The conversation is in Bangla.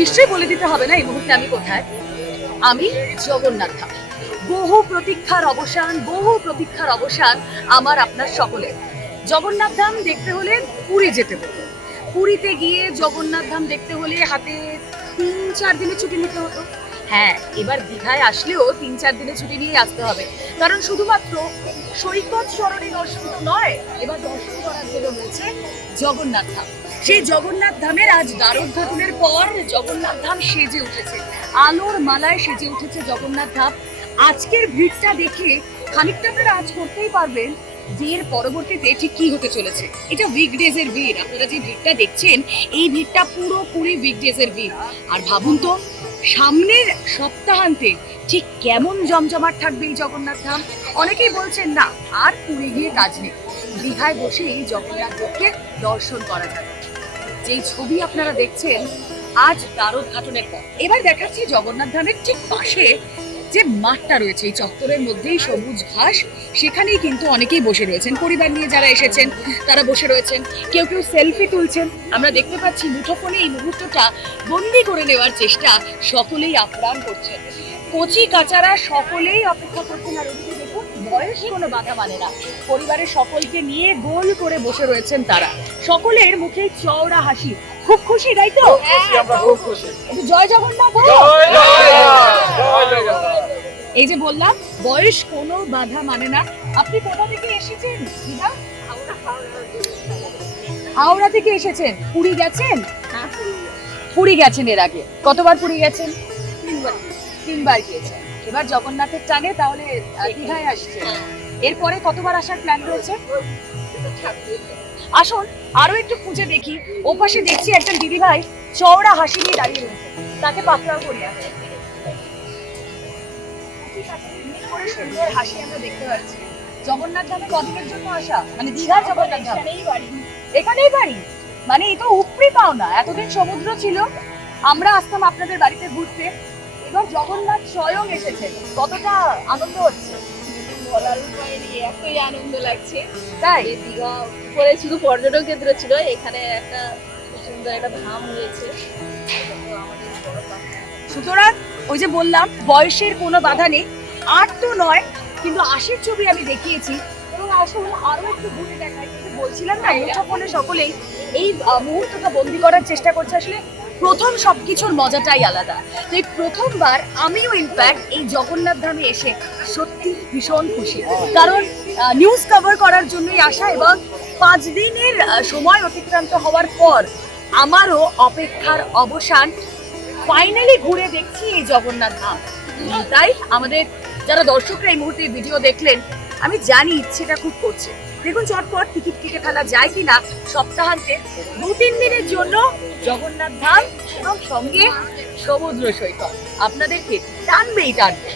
নিশ্চয়ই বলে দিতে হবে না এই মুহূর্তে আমি কোথায়? আমি জগন্নাথ। ধাম বহু প্রতীক্ষার অবসান, বহু প্রতীক্ষার অবসান আমার আপনার সকলের। জগন্নাথ ধাম দেখতে হলে পুরী যেতে হতো পুরীতে গিয়ে জগন্নাথ ধাম দেখতে হলে হাতে তিন, চার দিনের ছুটি নিতে হতো হ্যাঁ এবার দীঘায় আসলেও তিন, চার দিনের ছুটি নিয়ে আসতে হবে। কারণ শুধুমাত্র সৈকত, সরণি দর্শন তো নয়, এবার দর্শন করার জন্য রয়েছে জগন্নাথ ধাম। সেই জগন্নাথ ধামের আজ দ্বারোদ্ঘাটনের পর জগন্নাথ ধাম সেজে উঠেছে। আলোর মালায় সেজে উঠেছে জগন্নাথ ধাম। আজকের ভিড়টা দেখে খানিকটা আপনারা আজ করতেই পারবেন যে পরবর্তীতে ঠিক কি হতে চলেছে। এটা উইকডেজ এর ভিড়। আপনারা যে ভিড়টা দেখছেন, এই ভিড়টা পুরোপুরি উইকডেজ এর ভিড়। আর ভাবুন তো, সামনের সপ্তাহান্তে ঠিক কেমন জমজমাট থাকবে এই জগন্নাথ ধাম? অনেকেই বলছেন, না, আর পুরী গিয়ে কাজ নেই। দীঘায় বসে এই জগন্নাথ দর্শন করা যাবে। যেই ছবি আপনারা দেখছেন, আজ দ্বারোদ্ঘাটনের পর এবার দেখাচ্ছি জগন্নাথ ধামের ঠিক পাশে যে মাঠটা রয়েছে, এই চত্বরের মধ্যেই সবুজ ঘাস। সেখানেই কিন্তু অনেকেই বসে রয়েছেন। পরিবার নিয়ে যারা এসেছেন, তারা বসে রয়েছেন। কেউ কেউ সেলফি তুলছেন। আমরা দেখতে পাচ্ছি মুঠোফোনে এই মুহূর্তটা বন্দি করে নেওয়ার চেষ্টা সকলেই আপ্রাণ করছেন। কচি কাচারা সকলেই অপেক্ষা করছেন আর দেখুন বয়স কোনো বাধা মানে না পরিবারের সকলকে নিয়ে গোল করে বসে রয়েছেন তারা। সকলের মুখে চওড়া হাসি। খুব খুশি তাই তো? আমরা খুব খুশি। একটু জয় জগন্নাথ জয়। এই যে বললাম বয়স কোনো বাধা মানে না। আপনি কোথা থেকে এসেছেন দিদা? হাওড়া থেকে এসেছেন। পুরী গেছেন? পুরী গেছেন এর আগে। কতবার পুরী গেছেন? তিনবার। তিনবার গিয়েছেন। এবার জগন্নাথের টানে তাহলে দীঘায় আসছে। এরপরে কতবার আসার প্ল্যান রয়েছে? আসুন, আরও একটু খুঁজে দেখি। ওপাশে দেখছি একজন দিদি ভাই চওড়া হাসি নিয়ে দাঁড়িয়ে রয়েছে। তাকে পাকড়াও করি আমরা জগন্নাথ ধামে কদিনের জন্য আসা? মানে দীঘার জগন্নাথ ধাম। এখানেই বাড়ি? মানে এই তো উপরি পাওনা। এতদিন সমুদ্র ছিল। আমরা আসতাম আপনাদের বাড়িতে ঘুরতে। এবার জগন্নাথ স্বয়ং এসেছে কতটা আনন্দ হচ্ছে? বলার উপায় নেই এতই আনন্দ লাগছে। তাই? দীঘা উপরে শুধু পর্যটক কেন্দ্র ছিল এখানে একটা সুন্দর একটা ধাম হয়েছে। সুতরাং ওই যে বললাম বয়সের কোনো বাধা নেই। আট তো নয় কিন্তু আশির ছবি আমি দেখিয়েছি। এবং আসুন আরও একটু ঘুরে বলছিলাম না মুঠোফোনে সকলেই এই মুহূর্তটা বন্দি করার চেষ্টা করছে। আসলে প্রথম সব কিছুর মজাটাই আলাদা। তো এই প্রথমবার আমিও ইনফ্যাক্ট এই জগন্নাথ ধামে এসে সত্যি ভীষণ খুশি। কারণ নিউজ কভার করার জন্যই আসা এবং পাঁচ দিনের সময় অতিক্রান্ত হওয়ার পর আমারও অপেক্ষার অবসান ফাইনালি ঘুরে দেখছি এই জগন্নাথ ধাম। তাই আমাদের যারা দর্শকরা এই মুহূর্তে ভিডিও দেখলেন, আমি জানি ইচ্ছেটা খুব করছে। দেখুন চটপট, টিকিট কেটে ফেলা যায় কিনা সপ্তাহান্তে। দু, তিন দিনের জন্য জগন্নাথ ধাম এবং সঙ্গে সমুদ্র সৈকত। আপনাদেরকে টানবেই টানবে